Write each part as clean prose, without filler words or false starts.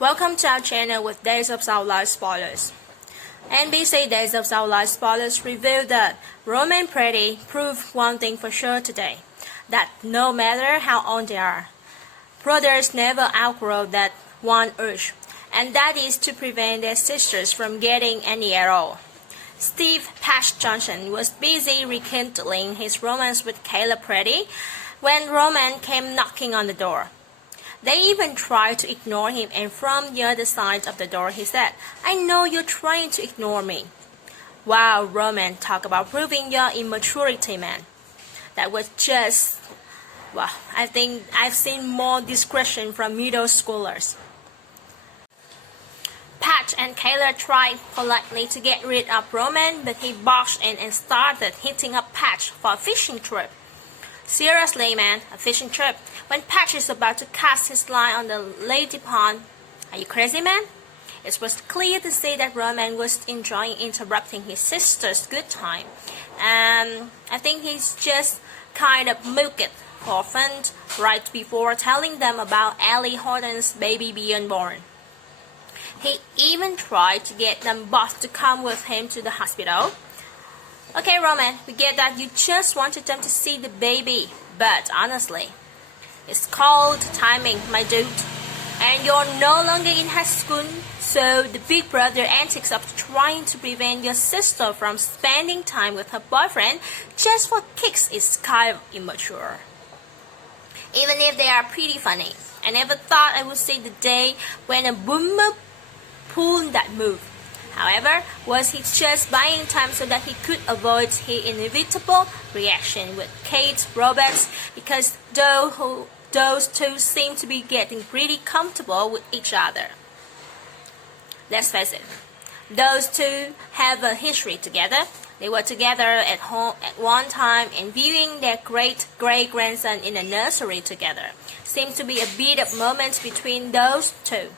Welcome to our channel with Days of Our Life spoilers. NBC Days of Our Life spoilers revealed that Roman and Pretty proved one thing for sure today, that no matter how old they are, brothers never outgrow that one urge, and that is to prevent their sisters from getting any at all. Steve Patch Johnson was busy rekindling his romance with Kayla Pretty when Roman came knocking on the door. They even tried to ignore him, and from the other side of the door he said, "I know you're trying to ignore me." Wow, Roman, talk about proving your immaturity, man. That was just, well, I think I've seen more discretion from middle schoolers. Pat and Kayla tried politely to get rid of Roman, but he barged in and started hitting up Patch for a fishing trip. Seriously, man, a fishing trip? When Patch is about to cast his line on the lady pond? Are you crazy, man? It was clear to see that Roman was enjoying interrupting his sister's good time. And I think he's just kind of milked it for fun right before telling them about Ellie Horton's baby being born. He even tried to get them both to come with him to the hospital. Okay, Roman, we get that you just wanted them to see the baby, but honestly, it's called timing, my dude. And you're no longer in high school, so the big brother antics of trying to prevent your sister from spending time with her boyfriend just for kicks is kind of immature. Even if they are pretty funny, I never thought I would see the day when a boomer pulled that move. However, was he just buying time so that he could avoid his inevitable reaction with Kate Roberts, because those two seem to be getting pretty comfortable with each other. Let's face it, those two have a history together. They were together at home at one time, and viewing their great-great-grandson in a nursery together seemed to be a bit of moments between those two.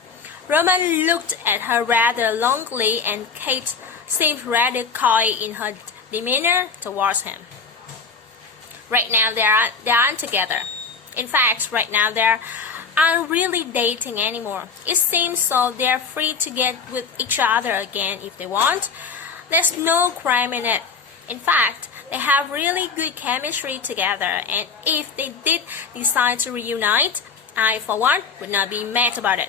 Roman looked at her rather longingly, and Kate seemed rather coy in her demeanor towards him. Right now they aren't together. In fact, right now they aren't really dating anymore. It seems so they're free to get with each other again if they want. There's no crime in it. In fact, they have really good chemistry together, and if they did decide to reunite, I, for one, would not be mad about it.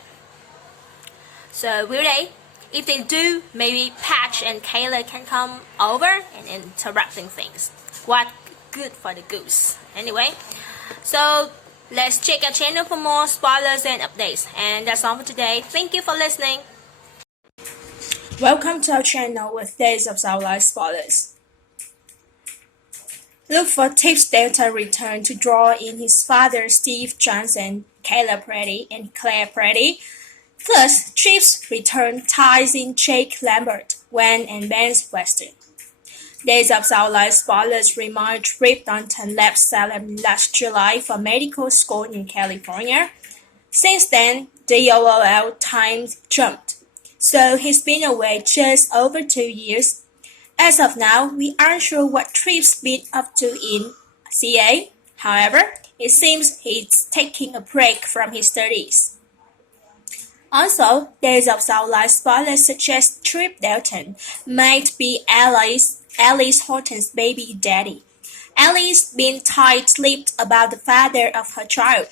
So will they? If they do, maybe Patch and Kayla can come over and interrupting things. What good for the goose. Anyway, so let's check our channel for more spoilers and updates. And that's all for today. Thank you for listening. Welcome to our channel with Days of Our Life spoilers. Look for Tips Delta return to draw in his father Steve Johnson, Kayla Pretty, and Claire Pretty. Plus, Trips return ties in Jake Lambert, Gwen, and Ben Weston. Days of Our Life spoilers remind Trip Dunton left Salem last July for medical school in California. Since then, DOOL time jumped, so he's been away just over 2 years. As of now, we aren't sure what Trip's been up to in CA. However, it seems he's taking a break from his studies. Also, Days of Our Life spoilers suggest Trip Dalton might be Ellie Horton's baby daddy. Ellie's been tight-lipped about the father of her child.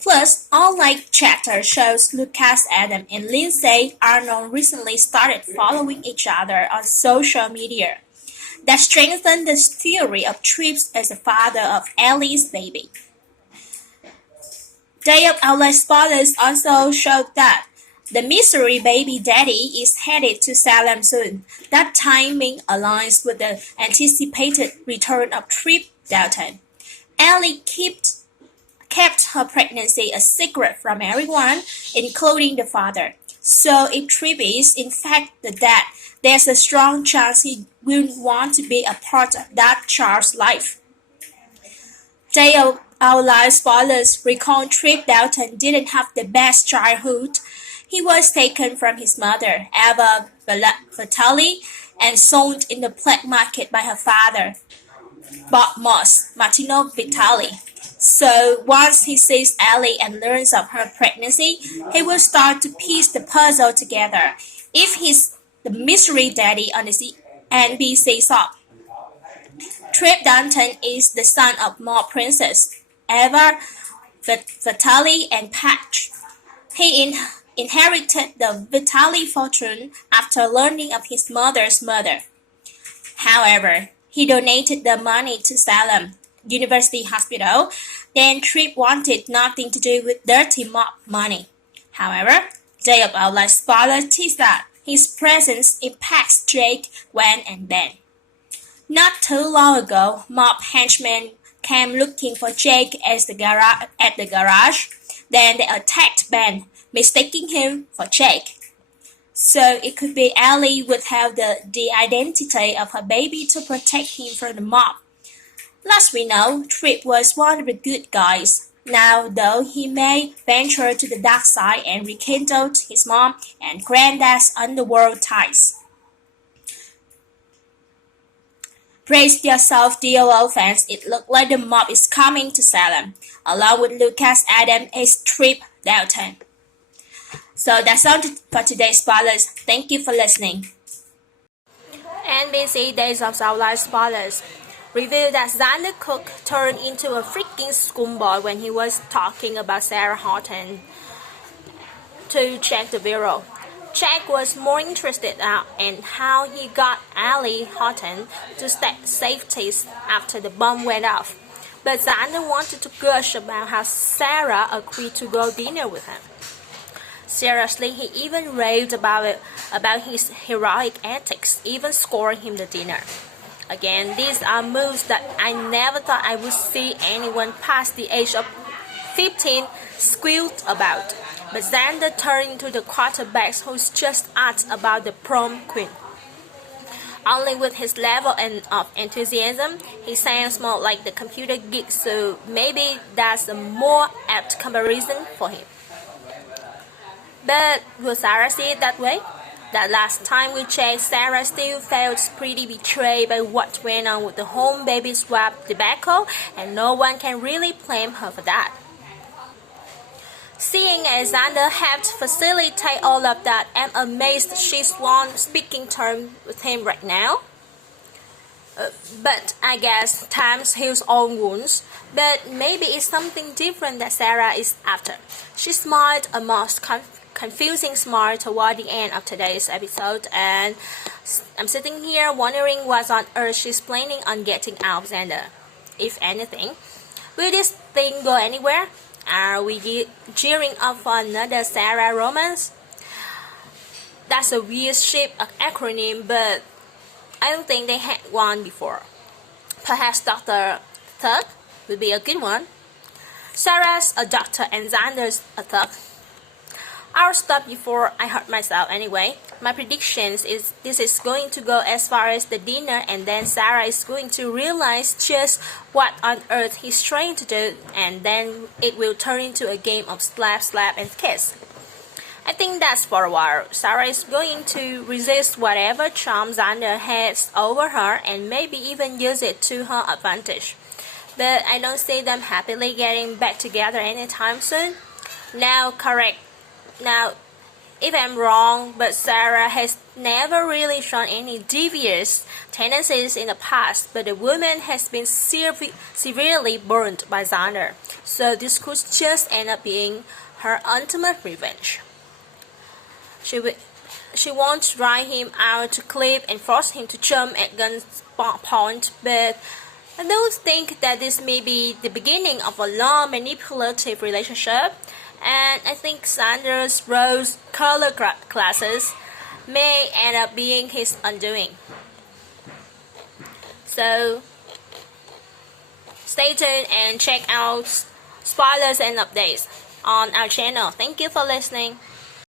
Plus, unlike chatter shows Lucas Adam and Lindsay Arnold recently started following each other on social media. That strengthened the theory of Trips as the father of Ellie's baby. Day of Our Life spoilers also showed that the mystery baby daddy is headed to Salem soon. That timing aligns with the anticipated return of Trip Dalton. Ellie kept her pregnancy a secret from everyone, including the father. So if Trip is in fact the dad, there's a strong chance he will want to be a part of that child's life. Day of Our Life spoilers recall Trip Dalton didn't have the best childhood. He was taken from his mother, Eva Vitali, and sold in the black market by her father, Bob Moss, Martino Vitali. So once he sees Ellie and learns of her pregnancy, he will start to piece the puzzle together. If he's the mystery daddy on the NBC soap. Trip Danton is the son of Mob Princess Eva Vitali and Patch. He inherited the Vitali fortune after learning of his mother's murder. However, he donated the money to Salem University Hospital. Then Tripp wanted nothing to do with dirty mob money. However, Day of Our Life spoiler teased that his presence impacts Jake, Gwen, and Ben. Not too long ago, mob henchmen came looking for Jake at the garage. Then they attacked Ben, mistaking him for Jake. So it could be Ellie would have the identity of her baby to protect him from the mob. Last we know, Tripp was one of the good guys. Now, though, he may venture to the dark side and rekindle his mom and granddad's underworld ties. Brace yourself, DOL fans. It looks like the mob is coming to Salem, along with Lucas Adam as Tripp Dalton. So that's all for today's spoilers. Thank you for listening. NBC Days of Our Life spoilers revealed that Xander Cook turned into a freaking schoolboy when he was talking about Sarah Horton to Jack the Bureau. Jack was more interested in how he got Ellie Horton to step safeties after the bomb went off. But Xander wanted to gush about how Sarah agreed to go dinner with him. Seriously, he even raved about his heroic antics, even scoring him the dinner. Again, these are moves that I never thought I would see anyone past the age of 15 squeal about. But Xander turned into the quarterback who's just asked about the prom queen. Only with his level of enthusiasm, he sounds more like the computer geek, so maybe that's a more apt comparison for him. But will Sarah see it that way? That last time we checked, Sarah still felt pretty betrayed by what went on with the home baby swap debacle, and no one can really blame her for that. Seeing as Xander helped facilitate all of that, I'm amazed she's on speaking terms with him right now. But I guess time heals all wounds. But maybe it's something different that Sarah is after. She smiled a most confusing smile toward the end of today's episode, and I'm sitting here wondering what on earth she's planning on getting out of Xander. If anything, will this thing go anywhere? Are we gearing up for another Sarah romance? That's a weird ship acronym, but I don't think they had one before. Perhaps Dr. Thug would be a good one. Sarah's a doctor and Xander's a thug. I'll stop before I hurt myself anyway. My predictions is this is going to go as far as the dinner, and then Sarah is going to realize just what on earth he's trying to do, and then it will turn into a game of slap, and kiss. I think that's for a while. Sarah is going to resist whatever charm Xander has over her and maybe even use it to her advantage. But I don't see them happily getting back together anytime soon. Now, if I'm wrong, but Sarah has never really shown any devious tendencies in the past, but the woman has been severely burned by Xander, so this could just end up being her ultimate revenge. She won't drive him out to cliff and force him to jump at gunpoint, but I don't think that this may be the beginning of a long manipulative relationship. And I think Xander's rose color classes may end up being his undoing. So stay tuned and check out spoilers and updates on our channel. Thank you for listening.